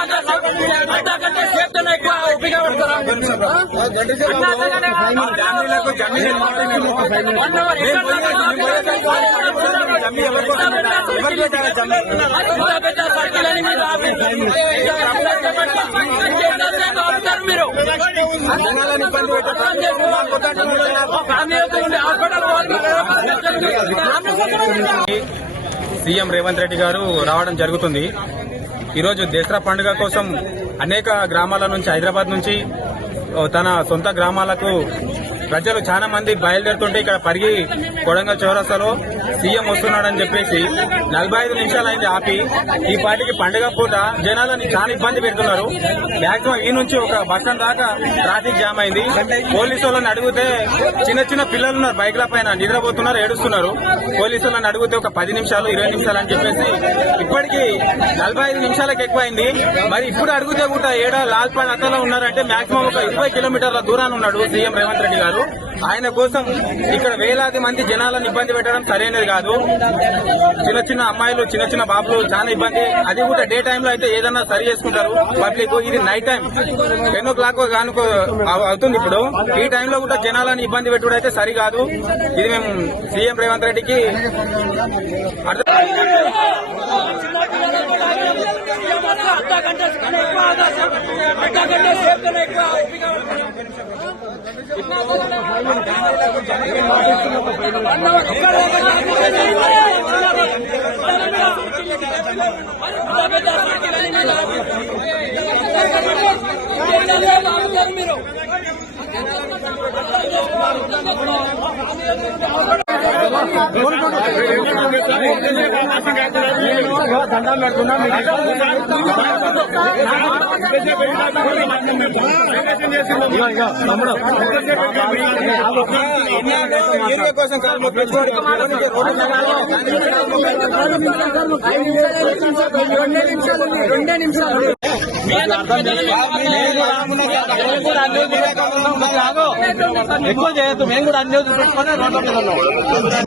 అంతకంటే సేఫ్తోనే ఎక్కువ ఓపిక పడతారా? మీరు సీఎం రేవంత్ రెడ్డి గారు రావడం జరుగుతుంది. ఈరోజు దసరా పండుగ కోసం అనేక గ్రామాల నుంచి, హైదరాబాద్ నుంచి తన సొంత గ్రామాలకు ప్రజలు చాలా మంది బయలుదేరుతుంటే ఇక్కడ పరిగి కొడంగల్ చౌరస్తాలో సీఎం వస్తున్నాడని చెప్పేసి 45 నిమిషాలైంది ఆపి. ఈ పార్టీకి పండుగ పూట జనాలని చాలా ఇబ్బంది పెడుతున్నారు. మాక్సిమం ఈ నుంచి ఒక బస్సు దాకా ట్రాఫిక్ జామ్ అయింది. పోలీసు వాళ్ళని అడిగితే చిన్న చిన్న పిల్లలు ఉన్నారు, బైక్ల పైన నిద్రపోతున్నారు, ఏడుస్తున్నారు. పోలీసు వాళ్ళని అడిగితే ఒక 10 నిమిషాలు 20 నిమిషాలు అని చెప్పేసి ఇప్పటికీ 45 నిమిషాలకు ఎక్కువైంది. మరి ఇప్పుడు అడిగితే కూడా లాల్పాడ్ అత్తలో ఉన్నారంటే మాక్సిమం ఒక 20 కిలోమీటర్ల దూరాన్ని ఉన్నాడు సీఎం రేవంత్ రెడ్డి గారు. ఆయన కోసం ఇక్కడ వేలాది మంది జనాలను ఇబ్బంది పెట్టడం సరైనది కాదు. చిన్న చిన్న అమ్మాయిలు, చిన్న చిన్న బాబులు చాలా ఇబ్బంది. అది కూడా డే టైంలో అయితే ఏదన్నా సరి చేసుకుంటారు పబ్లిక్. ఇది నైట్ టైం 10 o'clock కానుకో అవుతుంది. ఇప్పుడు ఈ టైంలో కూడా జనాలను ఇబ్బంది పెట్టుడు అయితే సరికాదు. ఇది మేము సీఎం రేవంత్ రెడ్డికి మీరు దండాలు పెడుతున్నా. ఎక్కువ చేయొద్దు. మేము కూడా అన్ని పెట్టుకొని రోడ్ల మీద ఉన్నాం.